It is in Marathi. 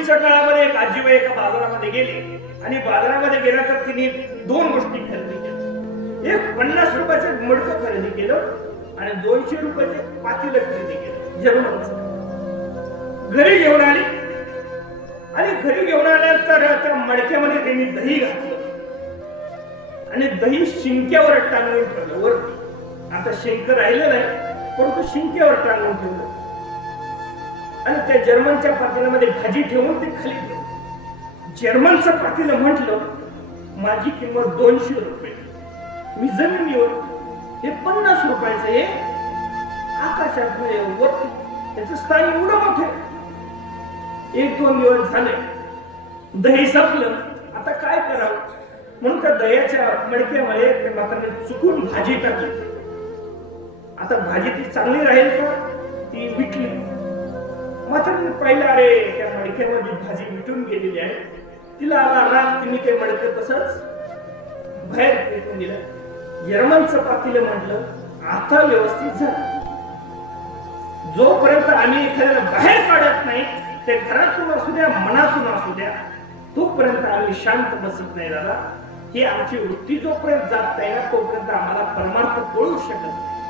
पूर्वीच्या काळामध्ये एक आजीबाई एका बाजारामध्ये गेली आणि बाजारामध्ये गेल्यानंतर तिने दोन गोष्टी खरेदी केल्या. एक पन्नास रुपयाचं मडकं खरेदी केलं आणि दोनशे रुपयाचे पातेलं खरेदी केलं. जर्मनचं घरी घेऊन आली. आणि घरी घेऊन आल्यानंतर त्या मडक्यामध्ये त्यांनी दही घातलं. आणि दही शिंक्यावर टांगून ठेवलं. वर आता शिंक राहिलं नाही परंतु शिंक्यावर टांगून ठेवलं. आणि त्या जर्मनच्या पातेल्यामध्ये भाजी ठेवून ते खाली ठेवून जर्मनचं पातेलं म्हटलं माझी किंमत दोनशे रुपये. मी जमिनीवर हे पन्नास रुपयाचं हे आकाशात वर त्याचं स्थान एवढं मोठं एक दोन दिवस झाले. दही संपलं. आता काय करावं? म्हणून त्या दह्याच्या मडक्यामध्ये त्या म्हाताऱ्याने चुकून भाजी टाकली. आता भाजी ती चांगली राहील का? ती विटली म्हाताऱ्याने पाहिलं अरे त्या मडक्यामध्ये भाजी विटून गेलेली आहे. तिला आला राग तिने ते मडकं तसंच बाहेर फेकून दिलं. यरमन चपातीला म्हटलं आता व्यवस्थित झालं जोपर्यंत आम्ही एखाद्याला बाहेर काढत नाही ते घरातून असू द्या मनातून असू द्या तोपर्यंत आम्ही शांत बसत नाही दादा. ही आमची वृत्ती जोपर्यंत जात नाही ना तोपर्यंत आम्हाला परमार्थ कळू शकत नाही.